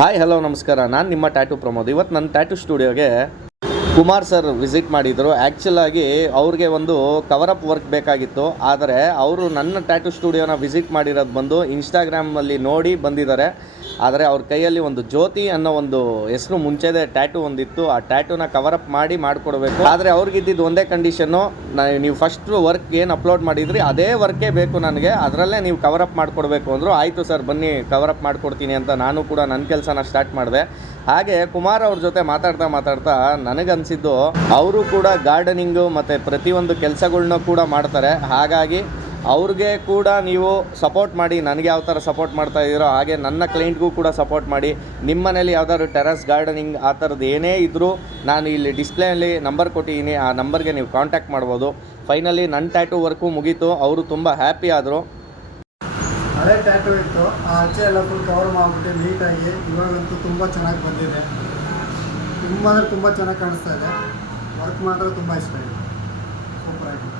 Hi hello ನಮಸ್ಕಾರ. ನಾನು ನಿಮ್ಮ ಟ್ಯಾಟೂ ಪ್ರಮೋದ್. ಇವತ್ತು ನನ್ನ ಟ್ಯಾಟೂ ಸ್ಟುಡಿಯೋಗೆ ಕುಮಾರ್ ಸರ್ ವಿಸಿಟ್ ಮಾಡಿದರು. ಆ್ಯಕ್ಚುಲಾಗಿ ಅವ್ರಿಗೆ ಒಂದು ಕವರಪ್ ವರ್ಕ್ ಬೇಕಾಗಿತ್ತು. ಆದರೆ ಅವರು ನನ್ನ ಟ್ಯಾಟೂ ಸ್ಟುಡಿಯೋನ ವಿಸಿಟ್ ಮಾಡಿರೋದು ಬಂದು ಇನ್ಸ್ಟಾಗ್ರಾಮಲ್ಲಿ ನೋಡಿ ಬಂದಿದ್ದಾರೆ. ಆದರೆ ಅವ್ರ ಕೈಯಲ್ಲಿ ಒಂದು ಜ್ಯೋತಿ ಅನ್ನೋ ಒಂದು ಹೆಸರು ಮುಂಚೆದೇ ಟ್ಯಾಟೂ ಒಂದಿತ್ತು. ಆ ಟ್ಯಾಟೂನ ಕವರಪ್ ಮಾಡಿಕೊಡ್ಬೇಕು. ಆದರೆ ಅವ್ರಿಗಿದ್ದಿದ್ದು ಒಂದೇ ಕಂಡೀಷನ್ನು, ನೀವು ಫಸ್ಟ್ ವರ್ಕ್ ಏನು ಅಪ್ಲೋಡ್ ಮಾಡಿದ್ರಿ ಅದೇ ವರ್ಕೇ ಬೇಕು ನನಗೆ, ಅದರಲ್ಲೇ ನೀವು ಕವರಪ್ ಮಾಡಿಕೊಡ್ಬೇಕು ಅಂದರು. ಆಯಿತು ಸರ್ ಬನ್ನಿ ಕವರಪ್ ಮಾಡಿಕೊಡ್ತೀನಿ ಅಂತ ನಾನು ಕೂಡ ನನ್ನ ಕೆಲಸನ ಸ್ಟಾರ್ಟ್ ಮಾಡಿದೆ. ಹಾಗೆ ಕುಮಾರ್ ಅವ್ರ ಜೊತೆ ಮಾತಾಡ್ತಾ ನನಗನ್ಸಿದ್ದು ಅವರು ಕೂಡ ಗಾರ್ಡನಿಂಗು ಮತ್ತು ಪ್ರತಿಯೊಂದು ಕೆಲಸಗಳ್ನ ಕೂಡ ಮಾಡ್ತಾರೆ. ಹಾಗಾಗಿ ಅವ್ರಿಗೆ ಕೂಡ ನೀವು ಸಪೋರ್ಟ್ ಮಾಡಿ, ನನಗೆ ಯಾವ ಥರ ಸಪೋರ್ಟ್ ಮಾಡ್ತಾ ಇದ್ದೀರೋ ಹಾಗೆ ನನ್ನ ಕ್ಲೈಂಟ್ಗೂ ಕೂಡ ಸಪೋರ್ಟ್ ಮಾಡಿ. ನಿಮ್ಮ ಮನೇಲಿ ಯಾವ್ದಾದ್ರು ಟೆರಸ್ ಗಾರ್ಡನಿಂಗ್ ಆ ಥರದ್ದು ಏನೇ ಇದ್ದರೂ ನಾನು ಇಲ್ಲಿ ಡಿಸ್ಪ್ಲೇಯಲ್ಲಿ ನಂಬರ್ ಕೊಟ್ಟಿದ್ದೀನಿ, ಆ ನಂಬರ್ಗೆ ನೀವು ಕಾಂಟ್ಯಾಕ್ಟ್ ಮಾಡ್ಬೋದು. ಫೈನಲಿ ನನ್ನ ಟ್ಯಾಟೂ ವರ್ಕು ಮುಗೀತು. ಅವರು ತುಂಬ ಹ್ಯಾಪಿ ಆದರು. ಹಳೆ ಟ್ಯಾಟೂ ಇತ್ತು, ಆ ಆಚೆ ಎಲ್ಲ ಫುಲ್ ಕವರ್ ಮಾಡಿಬಿಟ್ಟು ನೀಟಾಗಿ ಇವಾಗಂತೂ ತುಂಬ ಚೆನ್ನಾಗಿ ಬಂದಿದೆ. ತುಂಬ ಅಂದರೆ ತುಂಬ ಚೆನ್ನಾಗಿ ಕಾಣಿಸ್ತಾ ಇದೆ. ವರ್ಕ್ ಮಾಡಿದ್ರೆ ತುಂಬ ಇಷ್ಟ ಇದೆ. ಸೂಪರಾಗಿದೆ.